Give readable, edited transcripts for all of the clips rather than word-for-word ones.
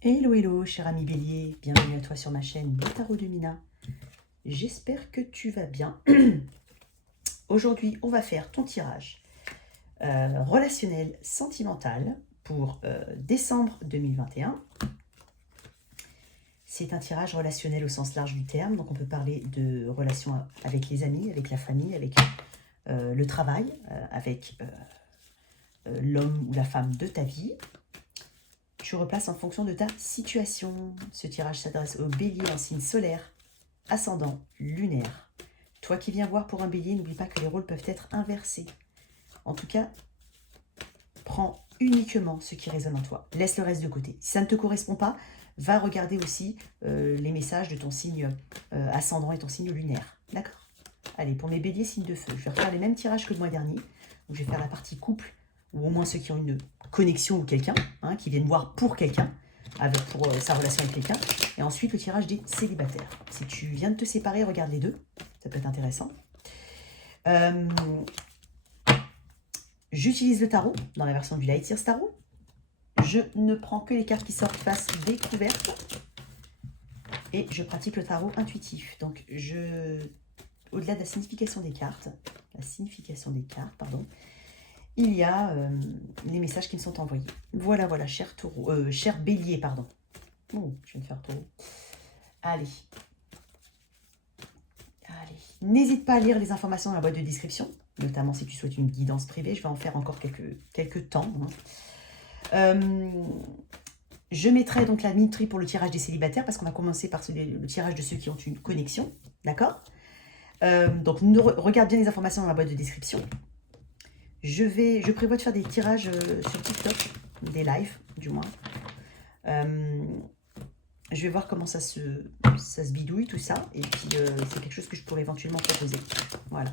Hello, hello, cher ami Bélier, bienvenue à toi sur ma chaîne Le Tarot de Mina. J'espère que tu vas bien. Aujourd'hui, on va faire ton tirage relationnel sentimental pour décembre 2021. C'est un tirage relationnel au sens large du terme, donc on peut parler de relations avec les amis, avec la famille, avec le travail, avec l'homme ou la femme de ta vie. Tu replaces en fonction de ta situation. Ce tirage s'adresse au bélier en signe solaire, ascendant, lunaire. Toi qui viens voir pour un bélier, n'oublie pas que les rôles peuvent être inversés. En tout cas, prends uniquement ce qui résonne en toi. Laisse le reste de côté. Si ça ne te correspond pas, va regarder aussi les messages de ton signe ascendant et ton signe lunaire. D'accord? Allez, pour mes béliers, signe de feu, je vais refaire les mêmes tirages que le mois dernier. Où je vais faire la partie couple, ou au moins ceux qui ont une connexion ou quelqu'un, qui viennent voir pour quelqu'un, pour sa relation avec quelqu'un. Et ensuite, le tirage des célibataires. Si tu viens de te séparer, regarde les deux. Ça peut être intéressant. J'utilise le tarot dans la version du Light Years Tarot. Je ne prends que les cartes qui sortent face découverte. Et je pratique le tarot intuitif. Donc, au-delà de la signification des cartes, il y a les messages qui me sont envoyés. Voilà, cher taureau, cher bélier, pardon. Oh, je viens de faire taureau. Allez. N'hésite pas à lire les informations dans la boîte de description, notamment si tu souhaites une guidance privée. Je vais en faire encore quelques temps. Je mettrai donc la minuterie pour le tirage des célibataires, parce qu'on va commencer par le tirage de ceux qui ont une connexion. D'accord? Donc, regarde bien les informations dans la boîte de description. Je prévois de faire des tirages sur TikTok, des lives du moins. Je vais voir comment ça se bidouille tout ça. Et puis c'est quelque chose que je pourrais éventuellement proposer. Voilà.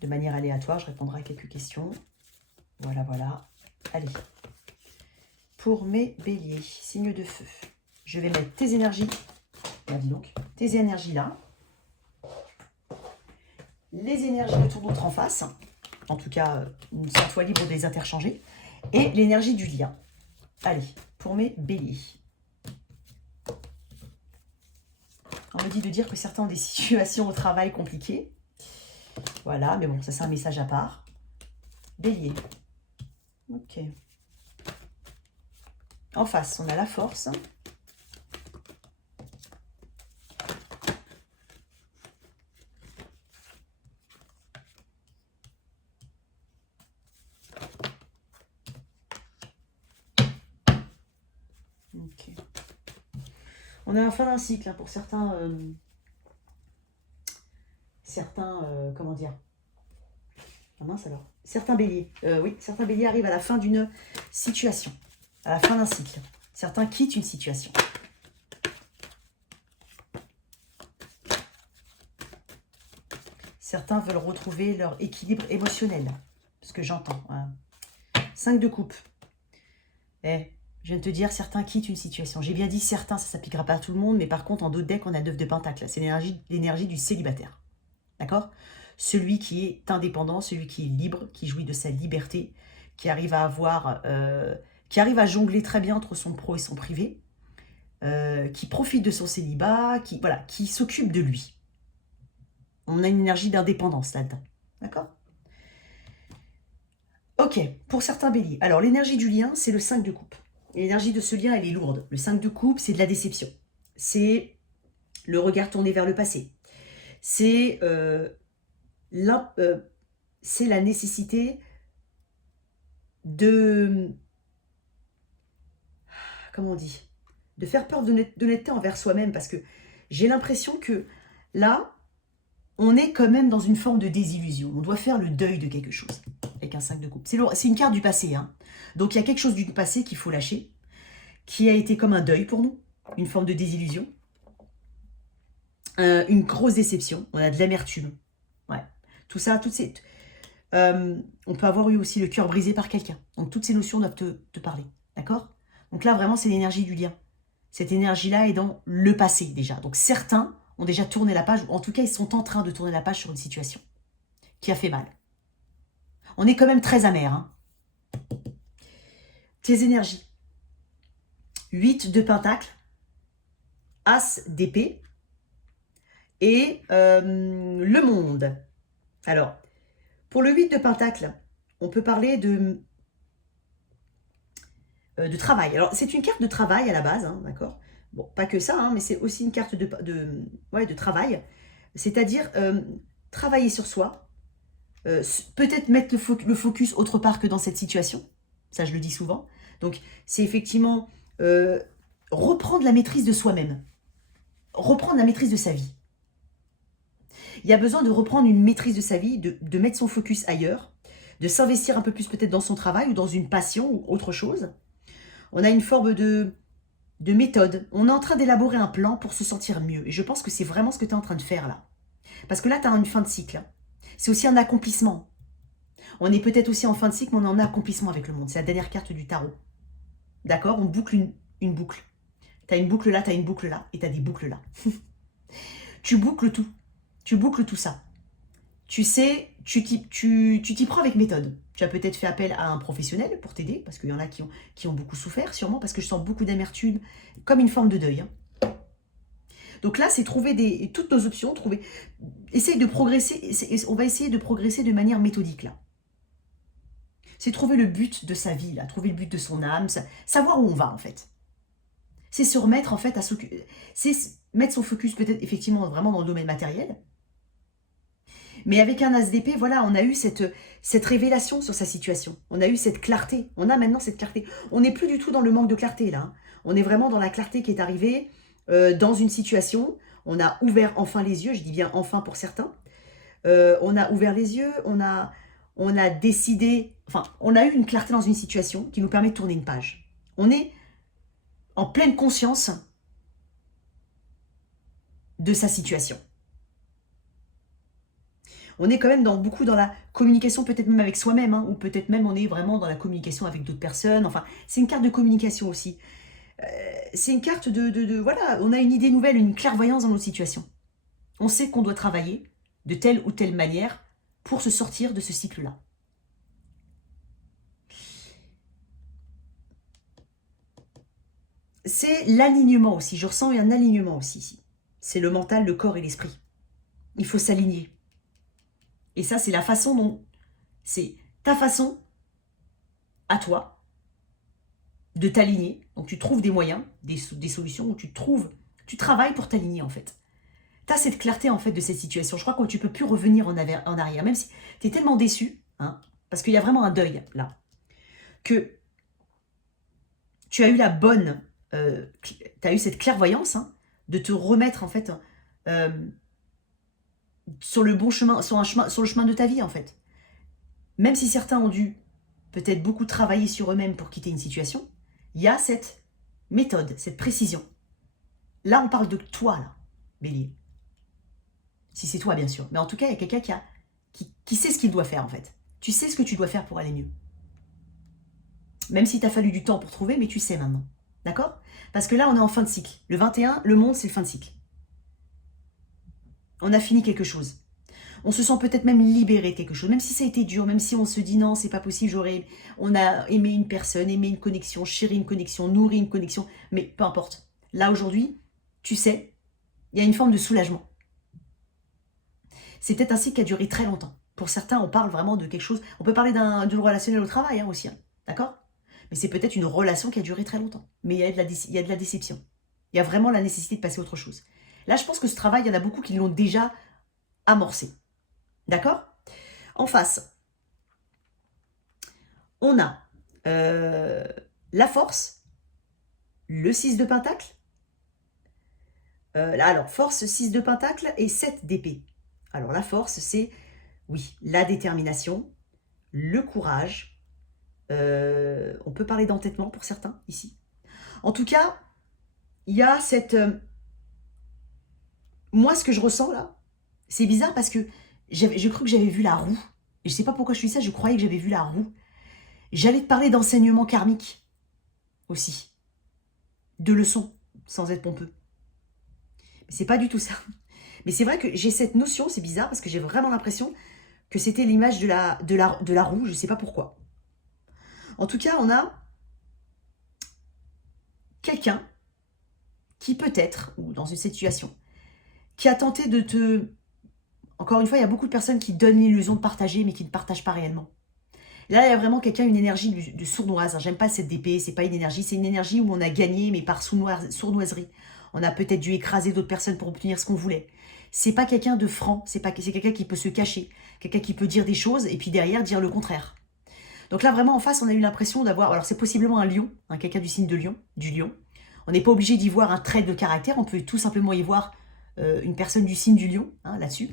De manière aléatoire, je répondrai à quelques questions. Voilà. Allez. Pour mes béliers, signe de feu, je vais mettre tes énergies. Là, dis donc. Tes énergies là. Les énergies de ton autre en face. En tout cas, sens-toi libre de les interchanger. Et l'énergie du lien. Allez, pour mes béliers. On me dit de dire que certains ont des situations au travail compliquées. Voilà, mais bon, ça c'est un message à part. Bélier. Ok. En face, on a la force. Ok. On est à la fin d'un cycle pour certains. Comment dire? Ah mince alors. Certains béliers. Oui, certains béliers arrivent à la fin d'une situation, à la fin d'un cycle. Certains quittent une situation. Certains veulent retrouver leur équilibre émotionnel. Ce que j'entends. 5 de coupe. Je viens de te dire, certains quittent une situation. J'ai bien dit certains, ça ne s'appliquera pas à tout le monde, mais par contre, en d'autres decks, on a 9 de pentacle. C'est l'énergie du célibataire. D'accord? Celui qui est indépendant, celui qui est libre, qui jouit de sa liberté, qui arrive à qui arrive à jongler très bien entre son pro et son privé, qui profite de son célibat, qui s'occupe de lui. On a une énergie d'indépendance là-dedans. D'accord? Ok, pour certains béliers. Alors, l'énergie du lien, c'est le 5 de coupe. L'énergie de ce lien, elle est lourde. Le 5 de coupe, c'est de la déception. C'est le regard tourné vers le passé. C'est la nécessité de... Comment on dit? De faire preuve d'honnêteté envers soi-même, parce que j'ai l'impression que là, on est quand même dans une forme de désillusion. On doit faire le deuil de quelque chose avec un 5 de coupe. C'est une carte du passé. Donc, il y a quelque chose du passé qu'il faut lâcher, qui a été comme un deuil pour nous, une forme de désillusion, une grosse déception, on a de l'amertume. Ouais. Tout ça, on peut avoir eu aussi le cœur brisé par quelqu'un. Donc, toutes ces notions doivent te parler. D'accord? Donc là, vraiment, c'est l'énergie du lien. Cette énergie-là est dans le passé, déjà. Donc, certains ont déjà tourné la page, ou en tout cas, ils sont en train de tourner la page sur une situation qui a fait mal. On est quand même très amer. Tes énergies. 8 de Pentacle, As d'épée et le monde. Alors, pour le 8 de Pentacle, on peut parler de travail. Alors, c'est une carte de travail à la base, hein, d'accord? Bon, pas que ça, hein, mais c'est aussi une carte de travail. C'est-à-dire travailler sur soi, peut-être mettre le focus autre part que dans cette situation. Ça, je le dis souvent. Donc, c'est effectivement reprendre la maîtrise de soi-même. Reprendre la maîtrise de sa vie. Il y a besoin de reprendre une maîtrise de sa vie, de mettre son focus ailleurs, de s'investir un peu plus peut-être dans son travail ou dans une passion ou autre chose. On a une forme de méthode. On est en train d'élaborer un plan pour se sentir mieux. Et je pense que c'est vraiment ce que tu es en train de faire là. Parce que là, tu as une fin de cycle. Hein. C'est aussi un accomplissement. On est peut-être aussi en fin de cycle, mais on est en accomplissement avec le monde. C'est la dernière carte du tarot. D'accord? On boucle une boucle. Tu as une boucle là, tu as une boucle là, et tu as des boucles là. Tu boucles tout. Tu boucles tout ça. Tu sais, tu t'y prends avec méthode. Tu as peut-être fait appel à un professionnel pour t'aider, parce qu'il y en a qui ont beaucoup souffert, sûrement, parce que je sens beaucoup d'amertume, comme une forme de deuil. Hein. Donc là, c'est trouver toutes nos options, essaye de progresser, on va essayer de progresser de manière méthodique, là. C'est trouver le but de sa vie, là, trouver le but de son âme, savoir où on va, en fait. C'est se remettre, en fait, c'est mettre son focus, peut-être, effectivement, vraiment dans le domaine matériel. Mais avec un As d'épée, voilà, on a eu cette révélation sur sa situation. On a eu cette clarté. On a maintenant cette clarté. On n'est plus du tout dans le manque de clarté, là. Hein. On est vraiment dans la clarté qui est arrivée dans une situation. On a ouvert enfin les yeux, je dis bien enfin pour certains. On a ouvert les yeux, on a décidé... Enfin, on a eu une clarté dans une situation qui nous permet de tourner une page. On est en pleine conscience de sa situation. On est quand même beaucoup dans la communication, peut-être même avec soi-même, hein, ou peut-être même on est vraiment dans la communication avec d'autres personnes. Enfin, c'est une carte de communication aussi. C'est une carte voilà, on a une idée nouvelle, une clairvoyance dans notre situation. On sait qu'on doit travailler de telle ou telle manière pour se sortir de ce cycle-là. C'est l'alignement aussi. Je ressens un alignement aussi ici. C'est le mental, le corps et l'esprit. Il faut s'aligner. Et ça, c'est la façon dont... C'est ta façon, à toi, de t'aligner. Donc tu trouves des moyens, des solutions, où tu travailles pour t'aligner en fait. Tu as cette clarté en fait de cette situation. Je crois que tu ne peux plus revenir en arrière, même si tu es tellement déçu, hein, parce qu'il y a vraiment un deuil là, que tu as eu la bonne... tu as eu cette clairvoyance hein, de te remettre en fait... sur le bon chemin, sur le chemin de ta vie en fait. Même si certains ont dû peut-être beaucoup travailler sur eux-mêmes pour quitter une situation, il y a cette méthode, cette précision. Là, on parle de toi, là, Bélier. Si c'est toi, bien sûr. Mais en tout cas, il y a quelqu'un qui sait ce qu'il doit faire en fait. Tu sais ce que tu dois faire pour aller mieux. Même si t'as fallu du temps pour trouver, mais tu sais maintenant. D'accord? Parce que là, on est en fin de cycle. Le 21, le monde, c'est le fin de cycle. On a fini quelque chose. On se sent peut-être même libéré de quelque chose, même si ça a été dur, même si on se dit non, c'est pas possible, on a aimé une personne, aimé une connexion, chéri une connexion, nourri une connexion, mais peu importe. Là, aujourd'hui, tu sais, il y a une forme de soulagement. C'est peut-être un cycle qui a duré très longtemps. Pour certains, on parle vraiment de quelque chose, on peut parler d'une relationnel au travail hein, aussi, hein, d'accord? Mais c'est peut-être une relation qui a duré très longtemps. Mais il y a de la déception. Il y a vraiment la nécessité de passer à autre chose. Là, je pense que ce travail, il y en a beaucoup qui l'ont déjà amorcé. D'accord? En face, on a la force, le 6 de pentacle. Là, alors, force, 6 de pentacle et 7 d'épée. Alors, la force, c'est, oui, la détermination, le courage. On peut parler d'entêtement pour certains, ici. En tout cas, il y a cette... moi, ce que je ressens, là, c'est bizarre parce que j'ai cru que j'avais vu la roue. Et je sais pas pourquoi je dis ça, je croyais que j'avais vu la roue. J'allais te parler d'enseignement karmique aussi. De leçons, sans être pompeux. Mais c'est pas du tout ça. Mais c'est vrai que j'ai cette notion, c'est bizarre, parce que j'ai vraiment l'impression que c'était l'image de la roue, je sais pas pourquoi. En tout cas, on a quelqu'un qui peut-être, ou dans une situation, qui a tenté de te... Encore une fois, il y a beaucoup de personnes qui donnent l'illusion de partager, mais qui ne partagent pas réellement. Là, il y a vraiment quelqu'un, une énergie de sournoise. J'aime pas cette DP, c'est pas une énergie, c'est une énergie où on a gagné, mais par sournoiserie. On a peut-être dû écraser d'autres personnes pour obtenir ce qu'on voulait. C'est pas quelqu'un de franc, c'est quelqu'un qui peut se cacher, quelqu'un qui peut dire des choses et puis derrière dire le contraire. Donc là, vraiment, en face, on a eu l'impression d'avoir... Alors, c'est possiblement un lion, hein, quelqu'un du signe de lion, du lion. On n'est pas obligé d'y voir un trait de caractère, on peut tout simplement y voir une personne du signe du lion, hein, là-dessus.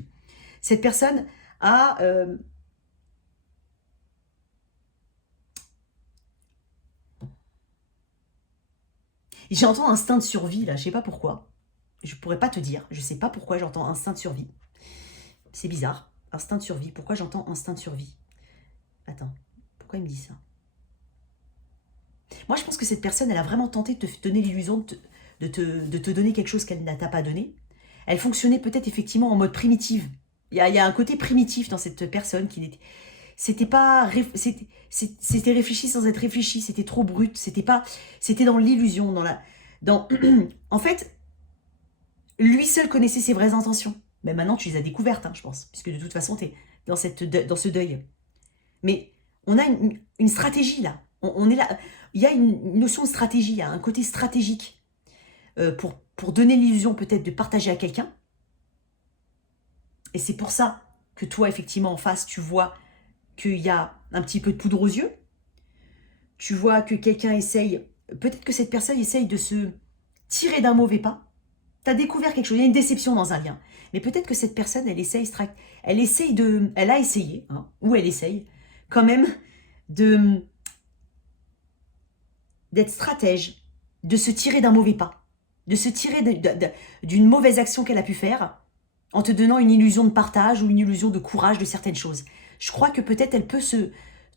Cette personne a... J'entends instinct de survie, là, je sais pas pourquoi. Je pourrais pas te dire, je sais pas pourquoi j'entends instinct de survie. C'est bizarre, instinct de survie. Pourquoi j'entends instinct de survie? Attends, pourquoi il me dit ça? Moi, je pense que cette personne, elle a vraiment tenté de te donner l'illusion de te donner quelque chose qu'elle n'a pas donné. Elle fonctionnait peut-être effectivement en mode primitive. Il y a un côté primitif dans cette personne qui n'était... C'était pas... C'était réfléchi sans être réfléchi, c'était trop brut, c'était pas... C'était dans l'illusion, en fait, lui seul connaissait ses vraies intentions. Mais maintenant, tu les as découvertes, hein, je pense, puisque de toute façon, tu es dans ce deuil. Mais on a une stratégie, là. On est là. Il y a une notion de stratégie, il y a un côté stratégique pour donner l'illusion peut-être de partager à quelqu'un. Et c'est pour ça que toi, effectivement, en face, tu vois qu'il y a un petit peu de poudre aux yeux. Tu vois que quelqu'un essaye... Peut-être que cette personne essaye de se tirer d'un mauvais pas. Tu as découvert quelque chose, il y a une déception dans un lien. Mais peut-être que cette personne, elle a essayé, hein, ou elle essaye, quand même, d'être stratège, de se tirer d'un mauvais pas, de se tirer d'une mauvaise action qu'elle a pu faire, en te donnant une illusion de partage ou une illusion de courage de certaines choses. Je crois que peut-être elle peut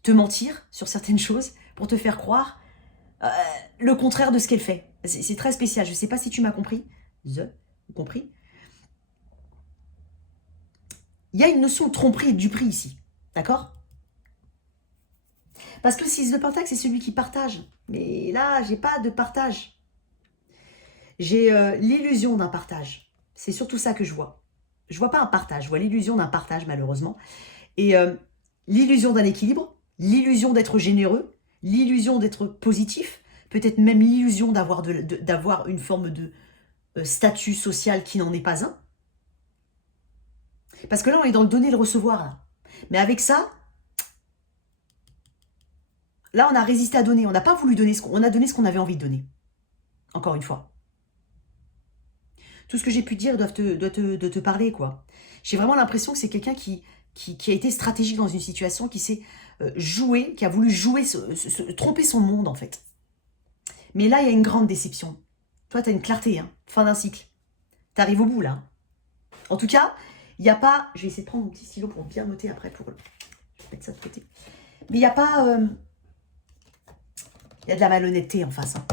te mentir sur certaines choses pour te faire croire le contraire de ce qu'elle fait. C'est très spécial, je ne sais pas si tu m'as compris. Compris? Il y a une notion de tromperie et de duperie ici, d'accord? Parce que le 6 de Pentacle, c'est celui qui partage. Mais là, j'ai pas de partage. J'ai l'illusion d'un partage. C'est surtout ça que je vois. Je vois pas un partage, je vois l'illusion d'un partage, malheureusement. Et l'illusion d'un équilibre, l'illusion d'être généreux, l'illusion d'être positif, peut-être même l'illusion d'avoir une forme de statut social qui n'en est pas un. Parce que là, on est dans le donner et le recevoir. Là. Mais avec ça, là, on a résisté à donner. On n'a pas voulu donner on a donné ce qu'on avait envie de donner. Encore une fois. Tout ce que j'ai pu dire doit te parler, quoi. J'ai vraiment l'impression que c'est quelqu'un qui a été stratégique dans une situation, qui s'est joué, qui a voulu jouer, tromper son monde, en fait. Mais là, il y a une grande déception. Toi, tu as une clarté, hein, fin d'un cycle. Tu arrives au bout, là. En tout cas, il n'y a pas... Je vais essayer de prendre mon petit stylo pour bien noter après. Je vais mettre ça de côté. Mais il n'y a pas... Il y a de la malhonnêteté en face. Hein.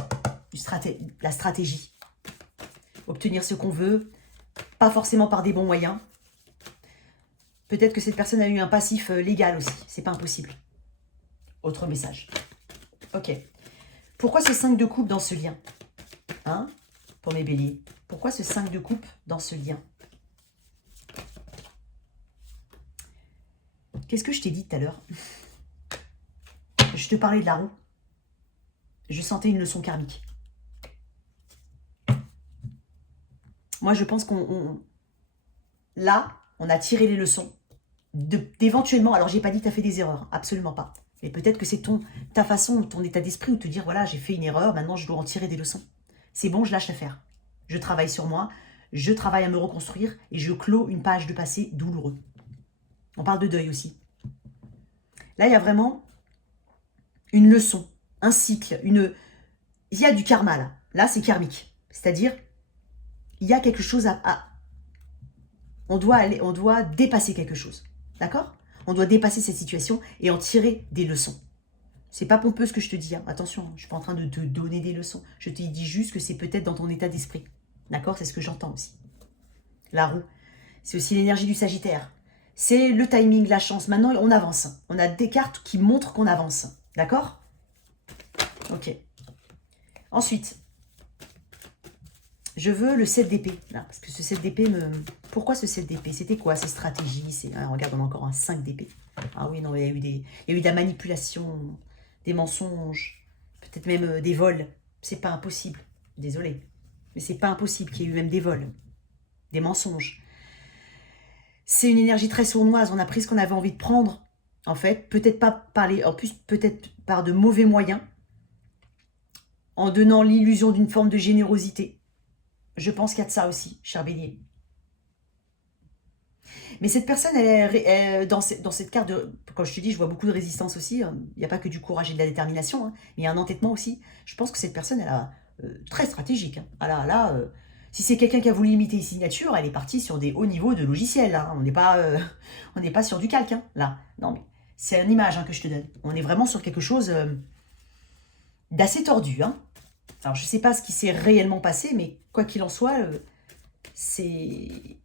La stratégie. Obtenir ce qu'on veut. Pas forcément par des bons moyens. Peut-être que cette personne a eu un passif légal aussi. C'est pas impossible. Autre message. Ok. Pourquoi ce 5 de coupe dans ce lien? Hein? Pour mes béliers. Pourquoi ce 5 de coupe dans ce lien? Qu'est-ce que je t'ai dit tout à l'heure? Je te parlais de la roue. Je sentais une leçon karmique. Moi, je pense là, on a tiré les leçons. D'éventuellement, alors j'ai pas dit que tu as fait des erreurs, absolument pas. Mais peut-être que c'est ta façon, ton état d'esprit, ou te dire, voilà, j'ai fait une erreur, maintenant je dois en tirer des leçons. C'est bon, je lâche l'affaire. Je travaille sur moi, je travaille à me reconstruire, et je clôt une page de passé douloureux. On parle de deuil aussi. Là, il y a vraiment une leçon, un cycle, il y a du karma là. Là, c'est karmique. C'est-à-dire, il y a quelque chose on doit dépasser quelque chose. D'accord? On doit dépasser cette situation et en tirer des leçons. C'est pas pompeux ce que je te dis. Hein. Attention, je suis pas en train de te donner des leçons. Je te dis juste que c'est peut-être dans ton état d'esprit. D'accord? C'est ce que j'entends aussi. La roue. C'est aussi l'énergie du Sagittaire. C'est le timing, la chance. Maintenant, on avance. On a des cartes qui montrent qu'on avance. D'accord? Ok. Ensuite, Je veux le 7 d'épée, là, parce que ce 7 d'épée me... Pourquoi ce 7 d'épée? C'était quoi ces stratégies? Regarde, on a encore un 5 d'épée. Ah oui, non, il y a eu de la manipulation, des mensonges, peut-être même des vols. C'est pas impossible, désolé. Mais c'est pas impossible qu'il y ait eu même des vols, des mensonges. C'est une énergie très sournoise, on a pris ce qu'on avait envie de prendre, en fait. Peut-être pas par les... En plus, peut-être par de mauvais moyens, en donnant l'illusion d'une forme de générosité. Je pense qu'il y a de ça aussi, cher Bélier. Mais cette personne, dans cette carte, quand je te dis, je vois beaucoup de résistance aussi. Il n'y a pas que du courage et de la détermination. Hein, il y a un entêtement aussi. Je pense que cette personne, elle a très stratégique. Hein. Ah là, si c'est quelqu'un qui a voulu imiter les signatures, elle est partie sur des hauts niveaux de logiciel. Hein. On n'est pas sur du calque. Hein, là, non, mais c'est une image que je te donne. On est vraiment sur quelque chose d'assez tordu. Hein. Alors, je ne sais pas ce qui s'est réellement passé, mais quoi qu'il en soit, c'est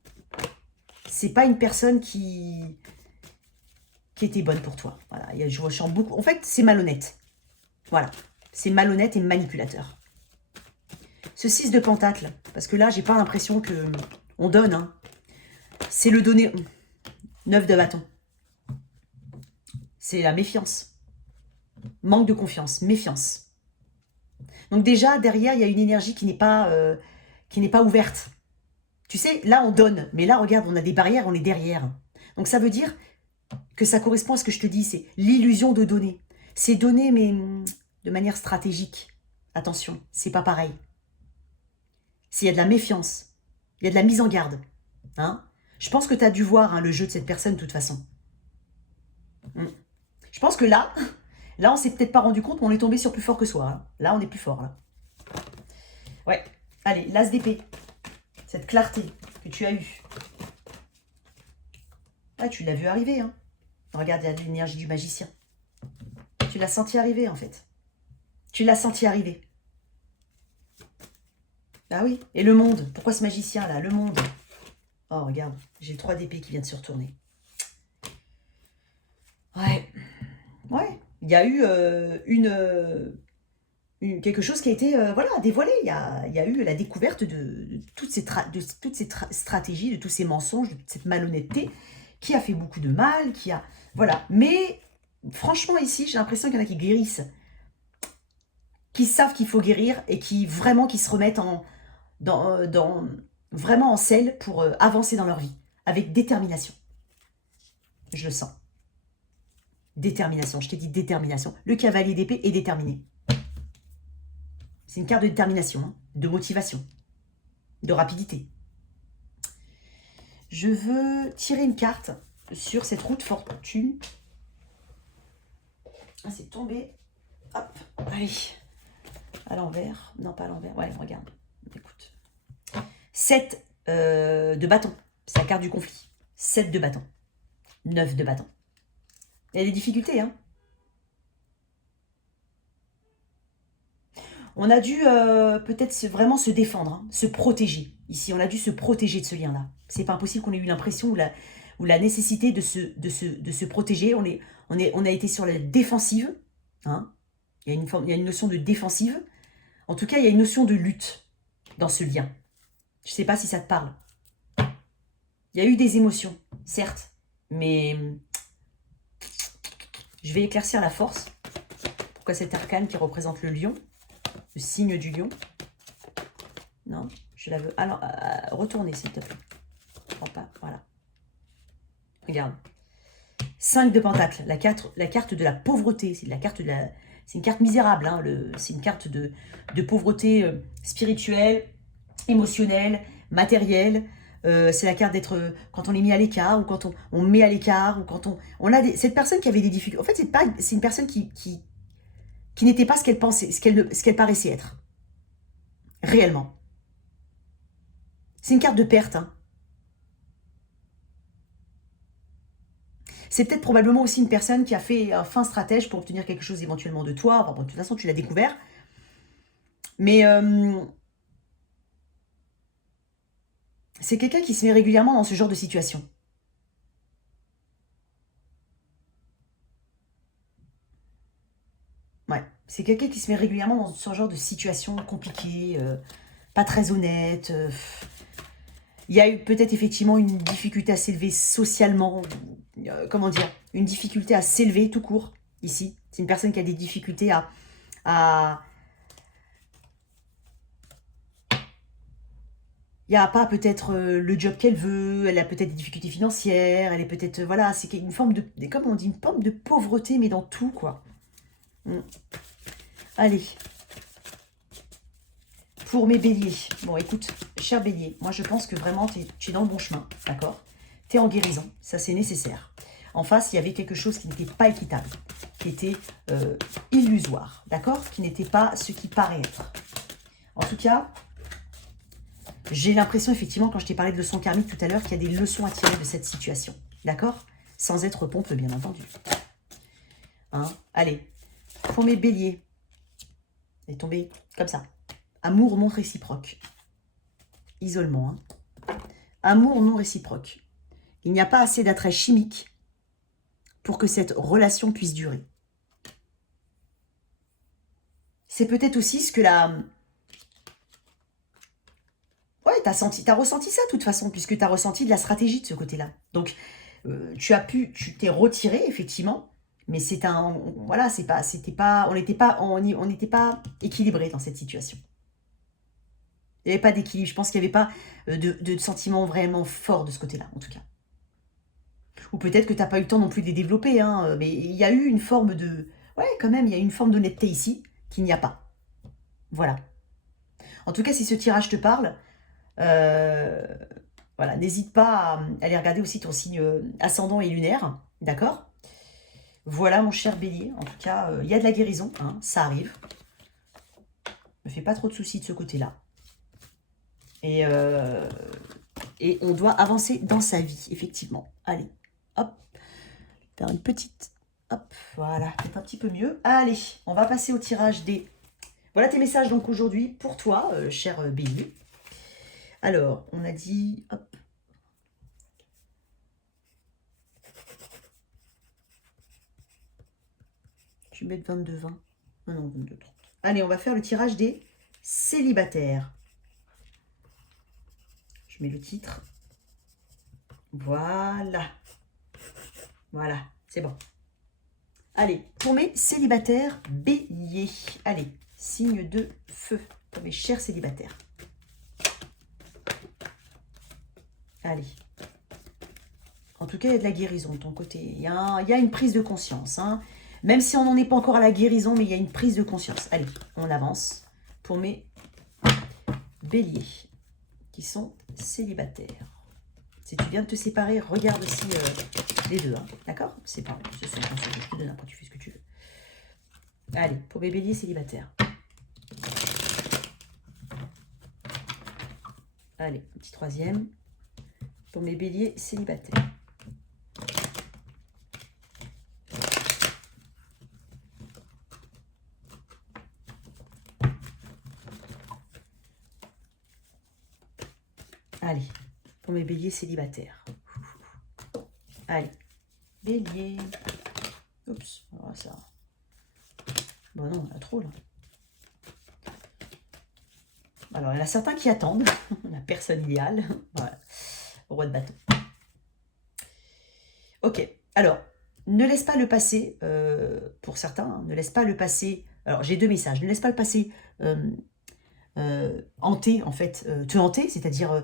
pas une personne qui était bonne pour toi. Voilà, je ressens beaucoup. En fait, c'est malhonnête. Voilà, c'est malhonnête et manipulateur. Ce 6 de pentacle, parce que là, j'ai pas l'impression que on donne. Hein. C'est le donner. 9 de bâton. C'est la méfiance. Manque de confiance, méfiance. Donc déjà, derrière, il y a une énergie qui n'est pas ouverte. Tu sais, là, on donne. Mais là, regarde, on a des barrières, on est derrière. Donc ça veut dire que ça correspond à ce que je te dis. C'est l'illusion de donner. C'est donner, mais de manière stratégique. Attention, c'est pas pareil. S'il y a de la méfiance, il y a de la mise en garde. Hein, je pense que tu as dû voir le jeu de cette personne de toute façon. Je pense que là on s'est peut-être pas rendu compte, mais on est tombé sur plus fort que soi. Hein. Là, on est plus fort. Là. Ouais. Allez, l'as d'épée. Cette clarté que tu as eue. Ah, tu l'as vu arriver. Hein. Regarde, il y a l'énergie du magicien. Tu l'as senti arriver, en fait. Tu l'as senti arriver. Ah oui. Et le monde. Pourquoi ce magicien, là? Le monde. Oh, regarde. J'ai le 3 d'épée qui vient de se retourner. Ouais. Ouais. Il y a eu quelque chose qui a été dévoilé. Il y a eu la découverte de toutes ces stratégies, de tous ces mensonges, de toute cette malhonnêteté qui a fait beaucoup de mal, voilà. Mais franchement, ici, j'ai l'impression qu'il y en a qui guérissent, qui savent qu'il faut guérir et qui se remettent vraiment en selle pour avancer dans leur vie, avec détermination. Je le sens. Détermination, je t'ai dit détermination. Le cavalier d'épée est déterminé. C'est une carte de détermination, hein, de motivation, de rapidité. Je veux tirer une carte sur cette roue de fortune. Ah, c'est tombé. Hop, allez. À l'envers. Non, pas à l'envers. Ouais, regarde. Écoute. 7 de bâton. C'est la carte du conflit. 7 de bâton. 9 de bâton. Il y a des difficultés, hein. On a dû peut-être vraiment se défendre, hein, se protéger. Ici, on a dû se protéger de ce lien-là. C'est pas impossible qu'on ait eu l'impression ou la nécessité de se protéger. On a été sur la défensive. Hein. Il y a une notion de défensive. En tout cas, il y a une notion de lutte dans ce lien. Je ne sais pas si ça te parle. Il y a eu des émotions, certes, mais je vais éclaircir la force. Pourquoi cet arcane qui représente le lion, le signe du lion? Non, je la veux. Alors, retournez, s'il te plaît. Prends pas, voilà. Regarde. 5 de pentacle, la carte de la pauvreté. C'est une carte misérable. Hein, c'est une carte de pauvreté spirituelle, émotionnelle, matérielle. C'est la carte d'être quand on est mis à l'écart ou quand on met à l'écart ou quand on a cette personne qui avait des difficultés. En fait, c'est une personne qui n'était pas ce qu'elle pensait, ce qu'elle paraissait être. Réellement. C'est une carte de perte. Hein. C'est peut-être probablement aussi une personne qui a fait un fin stratège pour obtenir quelque chose éventuellement de toi. Enfin, bon, de toute façon, tu l'as découvert. Mais c'est quelqu'un qui se met régulièrement dans ce genre de situation. Ouais, c'est quelqu'un qui se met régulièrement dans ce genre de situation compliquée. pas très honnête. Il y a eu peut-être effectivement une difficulté à s'élever socialement. Comment dire? Une difficulté à s'élever tout court, ici. C'est une personne qui a des difficultés à il n'y a pas peut-être le job qu'elle veut, elle a peut-être des difficultés financières, elle est peut-être, voilà, c'est une forme de, comme on dit, une forme de pauvreté, mais dans tout, quoi. Allez. Pour mes béliers. Bon, écoute, cher bélier, moi je pense que vraiment tu es dans le bon chemin, d'accord? Tu es en guérison, ça c'est nécessaire. En face, il y avait quelque chose qui n'était pas équitable, qui était illusoire, d'accord? Qui n'était pas ce qui paraît être. En tout cas, j'ai l'impression, effectivement, quand je t'ai parlé de leçons karmiques tout à l'heure, qu'il y a des leçons à tirer de cette situation. D'accord? Sans être pompeux, bien entendu. Hein? Allez, pour mes béliers. Elle est tombée comme ça. Amour non réciproque. Isolement. Hein? Amour non réciproque. Il n'y a pas assez d'attrait chimique pour que cette relation puisse durer. C'est peut-être aussi ce que la... Ouais, t'as ressenti ça de toute façon, puisque t'as ressenti de la stratégie de ce côté-là. Donc, tu t'es retiré, effectivement, mais c'est un... Voilà, on n'était pas équilibré dans cette situation. Il n'y avait pas d'équilibre. Je pense qu'il n'y avait pas de sentiment vraiment fort de ce côté-là, en tout cas. Ou peut-être que tu n'as pas eu le temps non plus de les développer, hein, mais il y a eu une forme de... Ouais, quand même, il y a une forme d'honnêteté ici qu'il n'y a pas. Voilà. En tout cas, si ce tirage te parle, voilà, n'hésite pas à aller regarder aussi ton signe ascendant et lunaire, d'accord? Voilà, mon cher bélier. En tout cas, il y a de la guérison, hein, ça arrive. Ne me fais pas trop de soucis de ce côté-là. Et on doit avancer dans sa vie, effectivement. Allez, hop, faire une petite... Hop, voilà, peut-être un petit peu mieux. Allez, on va passer au tirage des... Voilà tes messages donc aujourd'hui pour toi, cher bélier. Alors, on a dit... Hop. Je vais mettre 22-20. Ah non, 22-30. Allez, on va faire le tirage des célibataires. Je mets le titre. Voilà. Voilà, c'est bon. Allez, pour mes célibataires béliers. Allez, signe de feu pour mes chers célibataires. Allez. En tout cas, il y a de la guérison de ton côté. Il y a une prise de conscience. Hein. Même si on n'en est pas encore à la guérison, mais il y a une prise de conscience. Allez, on avance pour mes béliers qui sont célibataires. Si tu viens de te séparer, regarde aussi les deux. Hein. D'accord? C'est pareil. Ce sont je te donne après, tu fais ce que tu veux. Allez, pour mes béliers célibataires. Allez, un petit troisième. Pour mes béliers célibataires. Allez, pour mes béliers célibataires. Allez, bélier. Oups, alors ça. Bon non, on a trop là. Alors, il y en a certains qui attendent. La personne idéale. Voilà. Roi de bâton. Ok. Alors, ne laisse pas le passé, pour certains, hein, ne laisse pas le passé... Alors, j'ai deux messages. Ne laisse pas le passé hanter, en fait, te hanter, c'est-à-dire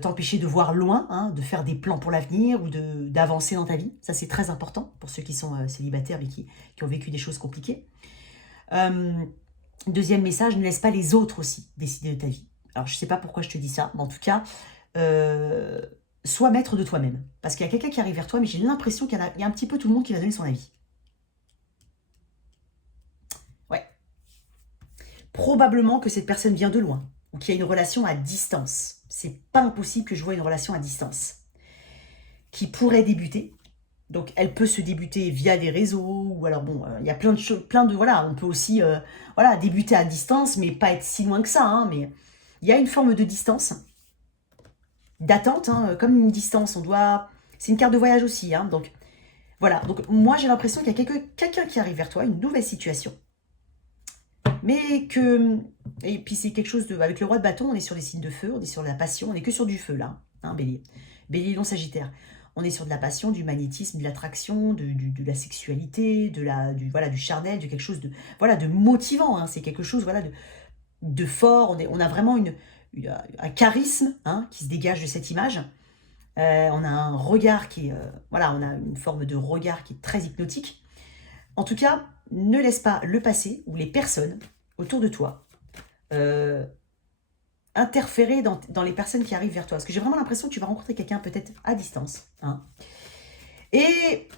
t'empêcher de voir loin, hein, de faire des plans pour l'avenir ou d'avancer dans ta vie. Ça, c'est très important pour ceux qui sont célibataires mais qui ont vécu des choses compliquées. Deuxième message, ne laisse pas les autres aussi décider de ta vie. Alors, je ne sais pas pourquoi je te dis ça, mais en tout cas, sois maître de toi-même. Parce qu'il y a quelqu'un qui arrive vers toi, mais j'ai l'impression qu'il y a un petit peu tout le monde qui va donner son avis. Ouais. Probablement que cette personne vient de loin, ou qu'il y a une relation à distance. C'est pas impossible que je vois une relation à distance qui pourrait débuter. Donc, elle peut se débuter via des réseaux, ou alors, bon, il y a plein de choses, voilà, on peut aussi, voilà, débuter à distance, mais pas être si loin que ça, hein, mais il y a une forme de distance, d'attente, hein, comme une distance, c'est une carte de voyage aussi, hein, donc, voilà, donc, moi, j'ai l'impression qu'il y a quelqu'un qui arrive vers toi, une nouvelle situation, Mais que... Et puis c'est quelque chose de... Avec le roi de bâton, on est sur des signes de feu, on est sur la passion, on n'est que sur du feu là, hein, Bélier. Bélier, Lion, Sagittaire. On est sur de la passion, du magnétisme, de l'attraction, de la sexualité, voilà, du charnel, de quelque chose de, voilà, de motivant. Hein. C'est quelque chose voilà, de fort. On a vraiment un charisme hein, qui se dégage de cette image. On a un regard qui est... voilà, on a une forme de regard qui est très hypnotique. En tout cas, ne laisse pas le passé ou les personnes autour de toi interférer dans les personnes qui arrivent vers toi. Parce que j'ai vraiment l'impression que tu vas rencontrer quelqu'un peut-être à distance. Hein. Et,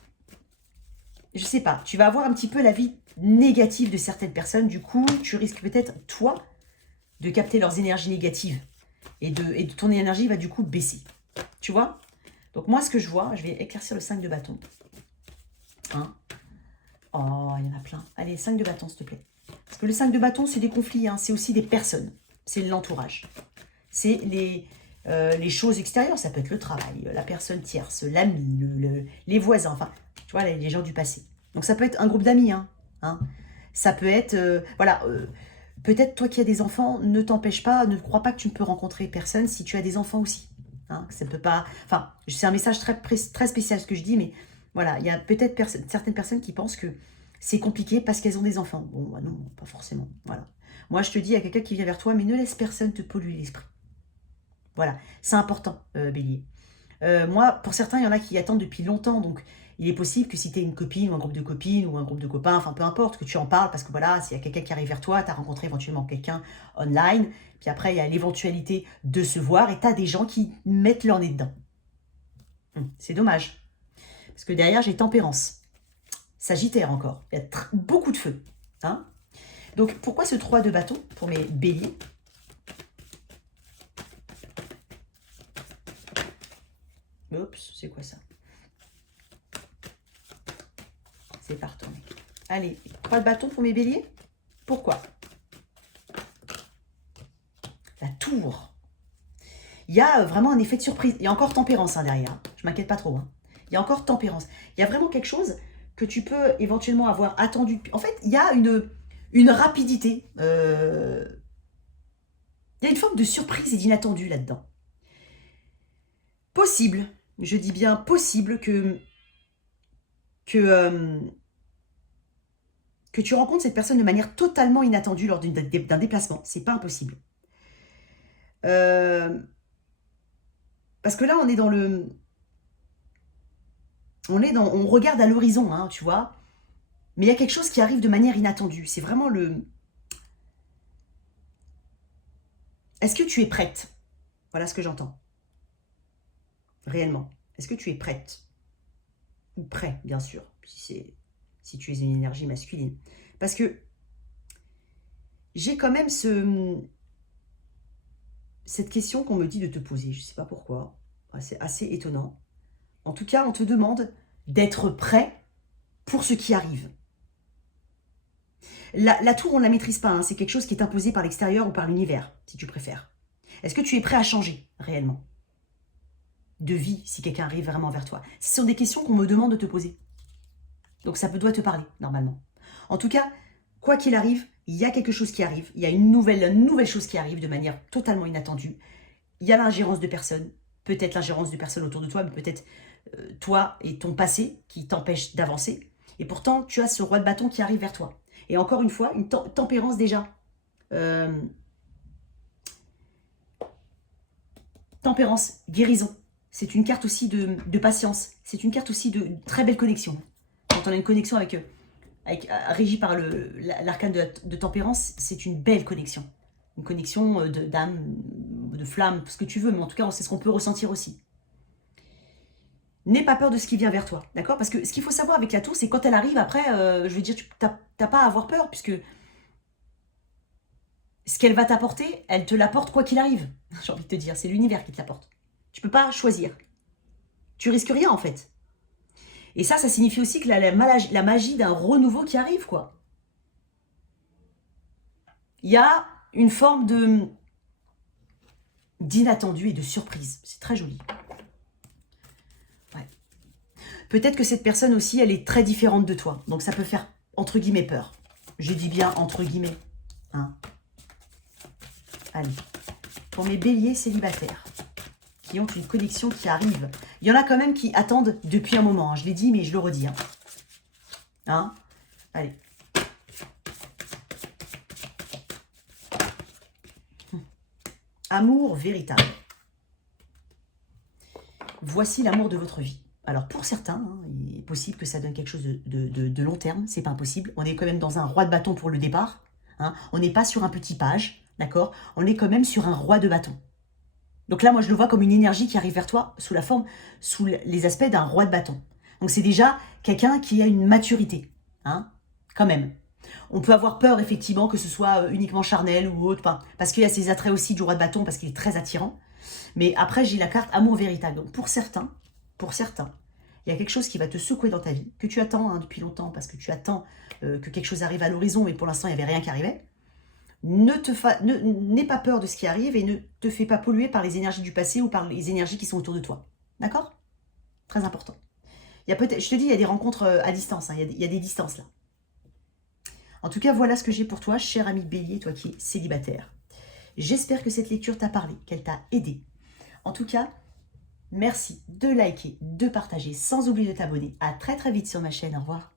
je sais pas, tu vas avoir un petit peu la vie négative de certaines personnes. Du coup, tu risques peut-être, toi, de capter leurs énergies négatives. Et ton énergie va du coup baisser. Tu vois? Donc moi, ce que je vois, je vais éclaircir le 5 de bâton. Hein. Oh, il y en a plein. Allez, 5 de bâton, s'il te plaît. Parce que le 5 de bâton, c'est des conflits, hein, c'est aussi des personnes. C'est l'entourage. C'est les choses extérieures. Ça peut être le travail, la personne tierce, l'ami, les voisins. Enfin, tu vois, les gens du passé. Donc ça peut être un groupe d'amis. Hein. Ça peut être... voilà. Peut-être toi qui as des enfants, ne t'empêche pas, ne crois pas que tu ne peux rencontrer personne si tu as des enfants aussi. Hein, ça ne peut pas... Enfin, c'est un message très spécial ce que je dis, mais voilà, il y a peut-être certaines personnes qui pensent que c'est compliqué parce qu'elles ont des enfants. Bon, bah non, pas forcément. Voilà. Moi, je te dis, il y a quelqu'un qui vient vers toi, mais ne laisse personne te polluer l'esprit. Voilà, c'est important, Bélier. Moi, pour certains, il y en a qui attendent depuis longtemps, donc il est possible que si tu es une copine ou un groupe de copines ou un groupe de copains, enfin peu importe, que tu en parles, parce que voilà, s'il y a quelqu'un qui arrive vers toi, tu as rencontré éventuellement quelqu'un online, puis après, il y a l'éventualité de se voir, et tu as des gens qui mettent leur nez dedans. C'est dommage. Parce que derrière, j'ai tempérance. Sagittaire encore. Il y a beaucoup de feu. Hein. Donc, pourquoi ce 3 de bâton pour mes béliers? Oups, c'est quoi ça? C'est pas retourné. Allez, 3 de bâton pour mes béliers. Pourquoi? La tour. Il y a vraiment un effet de surprise. Il y a encore tempérance hein, derrière. Je m'inquiète pas trop. Hein. Il y a encore tempérance. Il y a vraiment quelque chose que tu peux éventuellement avoir attendu. En fait, il y a une rapidité. Il y a une forme de surprise et d'inattendu là-dedans. Possible, je dis bien possible que tu rencontres cette personne de manière totalement inattendue lors d'un déplacement. C'est pas impossible. Parce que là, on est dans le... On regarde à l'horizon, hein, tu vois. Mais il y a quelque chose qui arrive de manière inattendue. C'est vraiment le... Est-ce que tu es prête? Voilà ce que j'entends. Réellement. Est-ce que tu es prête? Ou prêt, bien sûr, si tu es une énergie masculine. Parce que j'ai quand même cette question qu'on me dit de te poser. Je ne sais pas pourquoi. C'est assez étonnant. En tout cas, on te demande d'être prêt pour ce qui arrive. La tour, on ne la maîtrise pas. Hein. C'est quelque chose qui est imposé par l'extérieur ou par l'univers, si tu préfères. Est-ce que tu es prêt à changer, réellement? De vie, si quelqu'un arrive vraiment vers toi. Ce sont des questions qu'on me demande de te poser. Donc ça doit te parler, normalement. En tout cas, quoi qu'il arrive, il y a quelque chose qui arrive. Il y a une nouvelle chose qui arrive de manière totalement inattendue. Il y a l'ingérence de personnes. Peut-être l'ingérence de personnes autour de toi, mais peut-être toi et ton passé qui t'empêchent d'avancer. Et pourtant, tu as ce roi de bâton qui arrive vers toi. Et encore une fois, une tempérance déjà. Tempérance, guérison. C'est une carte aussi de patience. C'est une carte aussi de très belle connexion. Quand on a une connexion régie par l'arcane de tempérance, c'est une belle connexion. Une connexion d'âme, de flamme, tout ce que tu veux, mais en tout cas, c'est ce qu'on peut ressentir aussi. N'aie pas peur de ce qui vient vers toi, d'accord? Parce que ce qu'il faut savoir avec la tour, c'est quand elle arrive, après, je veux dire, tu n'as pas à avoir peur, puisque ce qu'elle va t'apporter, elle te l'apporte quoi qu'il arrive. J'ai envie de te dire, c'est l'univers qui te l'apporte. Tu peux pas choisir. Tu risques rien, en fait. Et ça signifie aussi que la magie d'un renouveau qui arrive, quoi. Il y a une forme d'inattendu et de surprise. C'est très joli. Ouais. Peut-être que cette personne aussi, elle est très différente de toi. Donc ça peut faire, entre guillemets, peur. Je dis bien entre guillemets. Hein. Allez. Pour mes béliers célibataires, qui ont une connexion qui arrive. Il y en a quand même qui attendent depuis un moment. Hein. Je l'ai dit, mais je le redis. Hein. Hein. Allez. Amour véritable. Voici l'amour de votre vie. Alors pour certains, hein, il est possible que ça donne quelque chose de long terme, c'est pas impossible. On est quand même dans un roi de bâton pour le départ. Hein. On n'est pas sur un petit page, d'accord? On est quand même sur un roi de bâton. Donc là, moi, je le vois comme une énergie qui arrive vers toi sous la forme, sous les aspects d'un roi de bâton. Donc c'est déjà quelqu'un qui a une maturité, hein, quand même. On peut avoir peur, effectivement, que ce soit uniquement charnel ou autre, parce qu'il y a ces attraits aussi du roi de bâton, parce qu'il est très attirant. Mais après, j'ai la carte amour véritable. Donc pour certains, il y a quelque chose qui va te secouer dans ta vie, que tu attends hein, depuis longtemps, parce que tu attends que quelque chose arrive à l'horizon, mais pour l'instant, il n'y avait rien qui arrivait. N'aie pas peur de ce qui arrive et ne te fais pas polluer par les énergies du passé ou par les énergies qui sont autour de toi. D'accord? Très important. Il y a peut-être, je te dis, il y a des rencontres à distance, hein, il y a des distances là. En tout cas, voilà ce que j'ai pour toi, cher ami Bélier, toi qui es célibataire. J'espère que cette lecture t'a parlé, qu'elle t'a aidé. En tout cas, merci de liker, de partager, sans oublier de t'abonner. À très très vite sur ma chaîne. Au revoir.